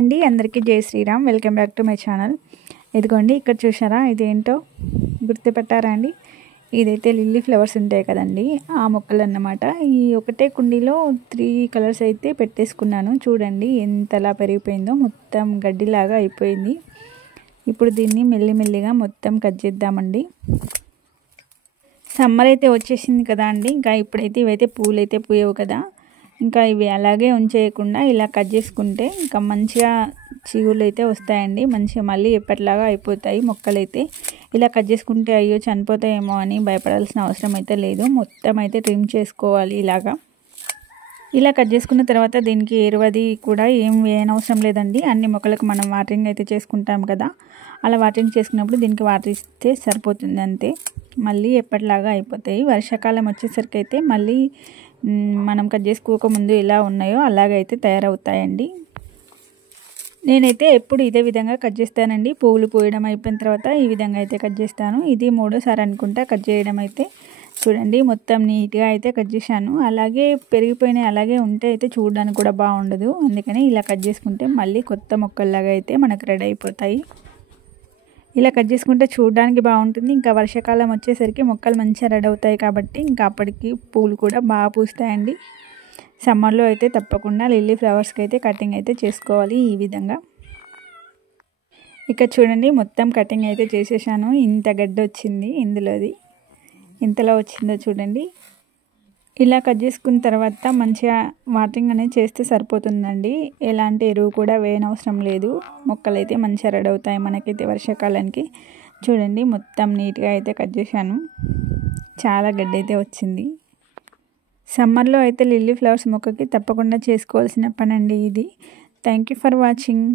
అండి, అందరికీ జై Sriram. Welcome back to my channel. ఇదిగోండి, ఇక్కడ చూసారా, ఇదేంటో గుర్తుపెట్టారా అండి? ఇదైతే లిల్లీ ఫ్లవర్స్ ఉంటాయి కదండి, ఆ మొక్కలు అన్నమాట. ఈ ఒకటే కుండీలో 3 కలర్స్ అయితే పెట్టేసుకున్నాను. చూడండి ఎంతలా పెరిగిపోయిందో, మొత్తం గడ్డిలాగా అయిపోయింది. ఇప్పుడు దీన్ని మెల్లిమెల్లిగా మొత్తం కట్ చేద్దామండి. సమ్మర్ అయితే వచ్చేసింది కదా అండి, ఇంకా ఇప్పుడైతే ఇవైతే పూలు అయితే పూయవు కదా, ఇంకా ఇవి అలాగే ఉంచేయకుండా ఇలా కట్ చేసుకుంటే ఇంకా మంచిగా చిగుళ్ళు అయితే వస్తాయండి. మంచిగా మళ్ళీ ఎప్పటిలాగా అయిపోతాయి మొక్కలైతే. ఇలా కట్ చేసుకుంటే అయ్యో చనిపోతాయేమో అని భయపడాల్సిన అవసరం అయితే లేదు. మొత్తం అయితే ట్రిమ్ చేసుకోవాలి ఇలాగా. ఇలా కట్ చేసుకున్న తర్వాత దీనికి ఎరువది కూడా ఏం వేయనవసరం లేదండి. అన్ని మొక్కలకు మనం వాటరింగ్ అయితే చేసుకుంటాం కదా, అలా వాటరింగ్ చేసుకున్నప్పుడు దీనికి వాటర్ ఇస్తే సరిపోతుంది అంతే. మళ్ళీ ఎప్పటిలాగా అయిపోతాయి. వర్షాకాలం వచ్చేసరికి అయితే మళ్ళీ మనం కట్ చేసుకోకముందు ఎలా ఉన్నాయో అలాగైతే తయారవుతాయండి. నేనైతే ఎప్పుడు ఇదే విధంగా కట్ చేస్తానండి. పువ్వులు పూయడం అయిపోయిన తర్వాత ఈ విధంగా అయితే కట్ చేస్తాను. ఇది 3వ సారి అనుకుంటా కట్ చేయడం అయితే. చూడండి మొత్తం నీట్గా అయితే కట్ చేశాను. అలాగే పెరిగిపోయినాయి అలాగే ఉంటే అయితే చూడడానికి కూడా బాగుండదు. అందుకని ఇలా కట్ చేసుకుంటే మళ్ళీ కొత్త మొక్కల్లాగా అయితే మనకు రెడీ అయిపోతాయి. ఇలా కట్ చేసుకుంటే చూడడానికి బాగుంటుంది. ఇంకా వర్షాకాలం వచ్చేసరికి మొక్కలు మంచిగా రెడీ అవుతాయి కాబట్టి ఇంకా అప్పటికి పూలు కూడా బాగా పూస్తాయండి. సమ్మర్లో అయితే తప్పకుండా లిల్లీ ఫ్లవర్స్కి అయితే కటింగ్ అయితే చేసుకోవాలి ఈ విధంగా. ఇక్కడ చూడండి మొత్తం కటింగ్ అయితే చేసేసాను. ఇంత గడ్డి వచ్చింది ఇందులోది, ఇంతలా వచ్చిందో చూడండి. ఇలా కట్ చేసుకున్న తర్వాత మంచిగా వాటరింగ్ అనేది చేస్తే సరిపోతుందండి. ఎలాంటి ఎరువు కూడా వేయనవసరం లేదు. మొక్కలైతే మంచిగా రెడీ అవుతాయి మనకైతే వర్షాకాలానికి. చూడండి మొత్తం నీట్గా అయితే కట్ చేశాను. చాలా గడ్డి అయితే వచ్చింది. సమ్మర్లో అయితే లిల్లీ ఫ్లవర్స్ మొక్కకి తప్పకుండా చేసుకోవాల్సిన పని అండి ఇది. Thank you for watching.